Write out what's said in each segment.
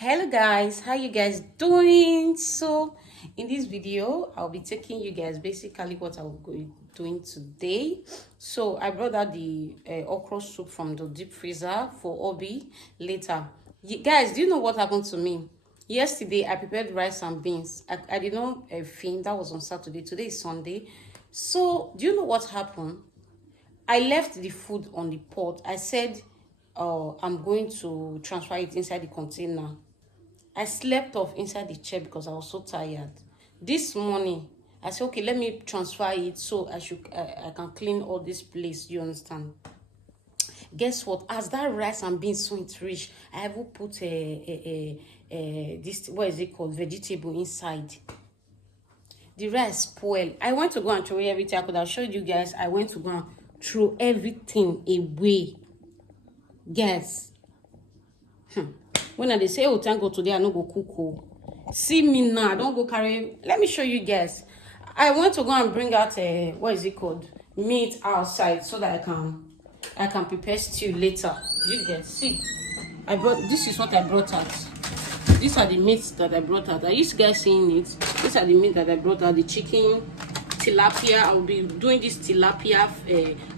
Hello guys, how you guys doing? So in this video I'll be taking you guys basically what I'll be doing today. So I brought out the okra soup from the deep freezer for Obi later. Guys, do you know what happened to me yesterday? I prepared rice and beans. I did not film. That was on Saturday. Today is Sunday. So do you know what happened? I left the food on the pot. I said I'm going to transfer it inside the container. I slept off inside the chair because I was so tired. This morning, I said, okay, let me transfer it so I can clean all this place. You understand? Guess what? As that rice and beans sweet rich, I have put this, what is it called, vegetable inside. The rice spoiled. I went to go and throw away everything. I could have showed you guys. I went to go and throw everything away. Guys. When I say, oh, thank God today I no go cook. Oh. See me now, I don't go carry. Let me show you guys. I went to go and bring out what is it called? Meat outside so that I can prepare stew later. You guys see. This is what I brought out. These are the meats that I brought out. Are you guys seeing it? These are the meat that I brought out. The chicken, tilapia. I'll be doing this tilapia.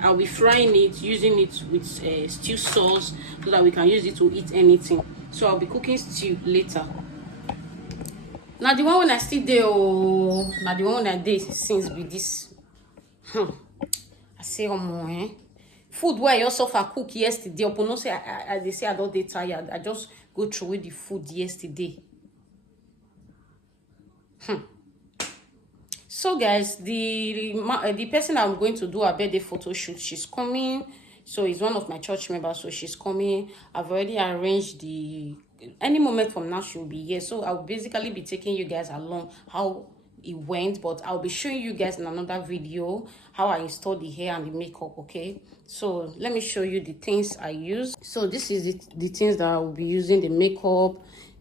I'll be frying it, using it with stew sauce so that we can use it to eat anything. So I'll be cooking stew later. Now the one when I still there, oh, now the one when I did since be this. I say food where I also for cook yesterday. Upon no say they say I don't dey tired. I just go through with the food yesterday. So guys, the person I'm going to do a birthday photo shoot, she's coming. So it's one of my church members, so she's coming. I've already arranged any moment from now she'll be here. So I'll basically be taking you guys along how it went, but I'll be showing you guys in another video how I installed the hair and the makeup. Okay, so let me show you the things I use. So this is the things that I will be using: the makeup,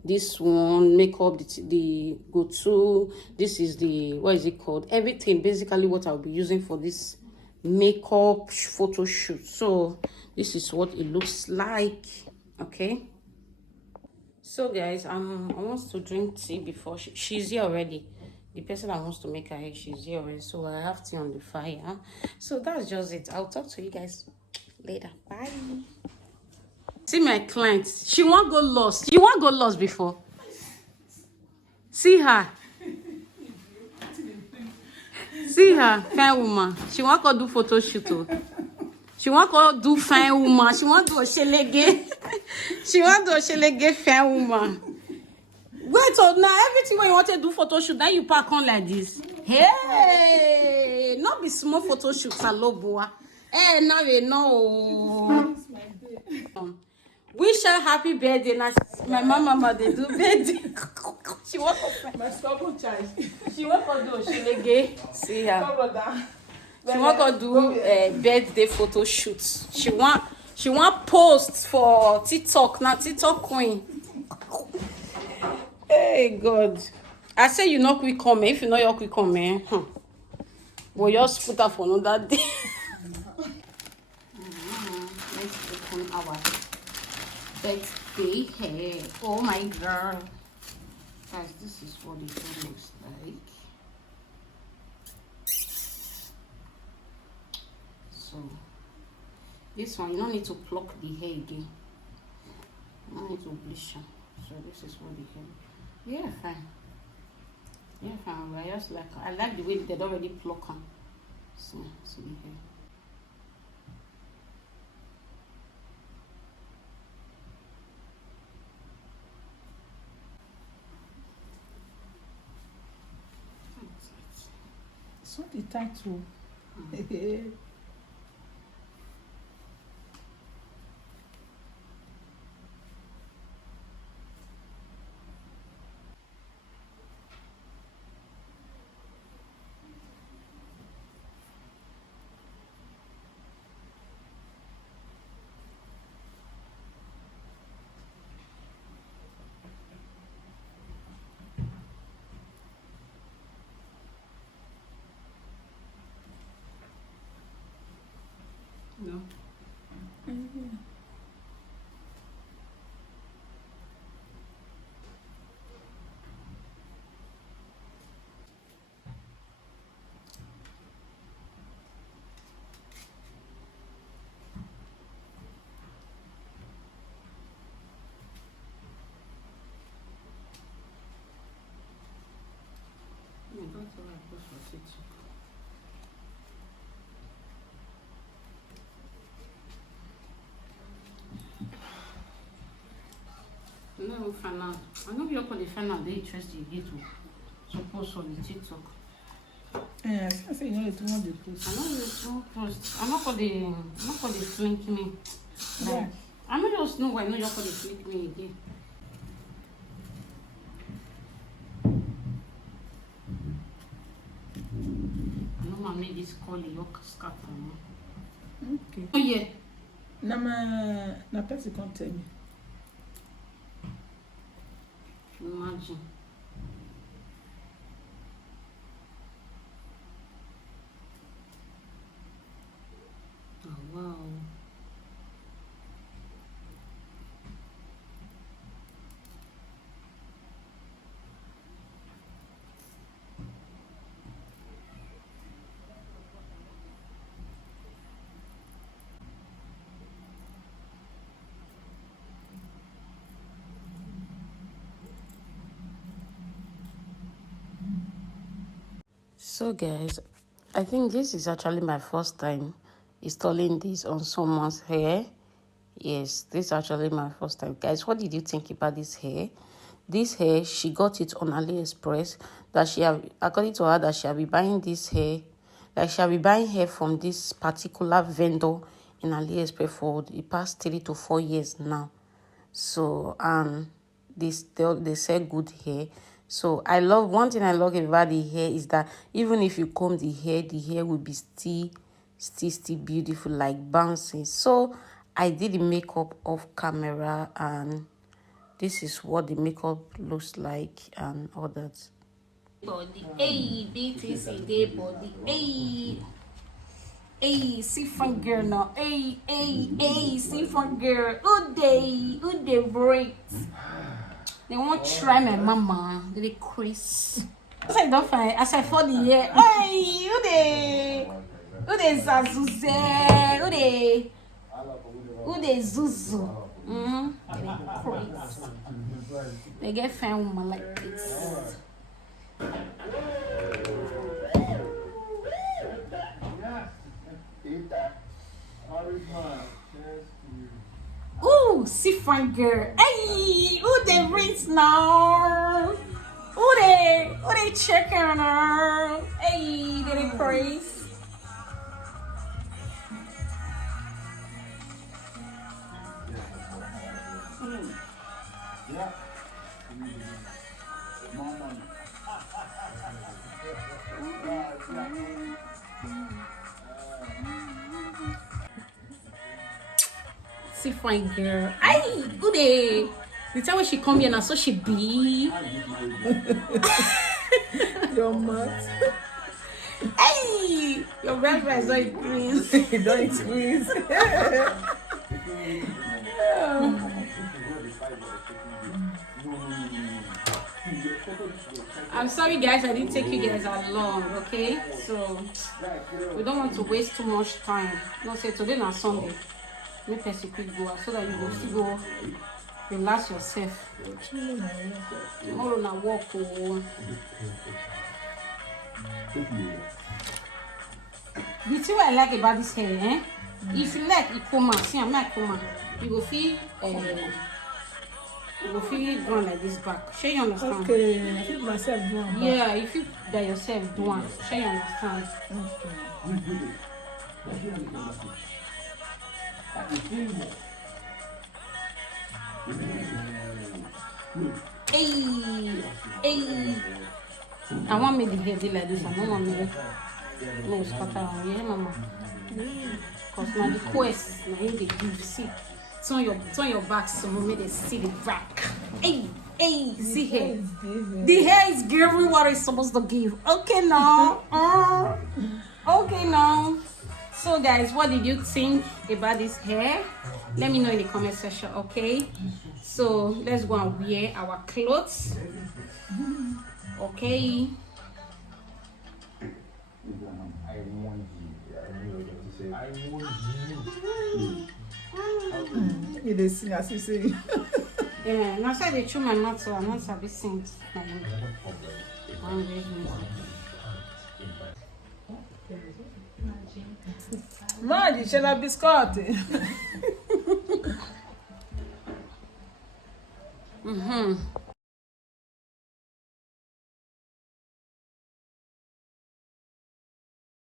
this one makeup, the go-to, this is the, what is it called, everything basically what I'll be using for this makeup photo shoot. So this is what it looks like. Okay, so guys, I want to drink tea before she's here already. The person that wants to make her hair, she's here already, so I have tea on the fire. So that's just it. I'll talk to you guys later. Bye. See my client, she won't go lost. You won't go lost before. See her. See her, fine woman. She won't go do photo shoot. She won't go do fine woman. She won't do a shelege. She won't do a shelege fine woman. Wait, so now everything when you want to do photo shoot, now you pack on like this. Hey, not be small photo shoot, saloboa. Hey, now you know. Wish her happy birthday. Now my mama they do birthday. She want to my stubborn child. She want to do shelege. See her. She want to do a birthday photo shoot. She want post for TikTok. Now TikTok queen. Hey God. I say you not quick come. If you know you're quick come, well, just put her for another day. Let's open our birthday hair. Oh my girl. Guys, this is what it looks like. So this one, you don't need to pluck the hair again. You don't need to bleach her. So this is what the hair. Yeah, fine. Yeah, fine. I just I like the way they already pluck her. So the hair. So the title. No, for now. I know you're going to find out the interest you get to post on the TikTok. Yeah, I say you know too much the post. I know you don't post. I'm not for the flink me. Like, Yeah. I know just know why. I know you're for the flink me again. I know I made this call your scatter. Okay. Oh yeah. Na person can't tell me. Imagine. Oh wow. So guys, I think this is actually my first time installing this on someone's hair. Yes, this is actually my first time. Guys, what did you think about this hair? This hair, she got it on AliExpress. That she have, according to her, that she will be buying this hair. Like she will be buying hair from this particular vendor in AliExpress for the past 3 to 4 years now. So they sell good hair. So I love, one thing I love about the hair is that even if you comb the hair will be still beautiful, like bouncing. So I did the makeup off camera, and this is what the makeup looks like and all that. Body, hey, BTC, day body, hey. Hey, see fun girl now. Hey, see fun girl. Who they break? They won't try my mama. They Chris. As I don't find, as I fall the year. Hey, who they zazuze? Who they zuzu? They Chris. They get fine woman like this. Ooh, see fine girl. Hey, who they rinse now? Who they check on her? Hey, they praise. See fine girl. Ay, who they? The time when she come here now, so she be. Your mouth. Hey, your breakfast don't increase. Don't increase. I'm sorry guys, I didn't take you guys along, okay? So we don't want to waste too much time. No, say today na Sunday. Make us quick go so that you go still go relax yourself. Tomorrow na work. Oh. The thing what I like about this hair, if you like it come out, see I'm not come out, you go feel ground like this back. Sure you understand? Okay, I feel myself doing. Yeah, if you that yourself do one, sure you understand? Hey, I want me the hair be like this. I don't want me no scatter on. Yeah, mama. Cause now the quest, now you they give. See, turn your back so me they see the back. Hey, see here. The hair is giving what it's supposed to give. Okay now. Okay now. So guys, what did you think about this hair? Let me know in the comment section, okay? So let's go and wear our clothes. Okay. You dey sing as you say. Yeah, now say they chew my mouth, so I'm not sabi sing. Mangi, c'è la biscotti.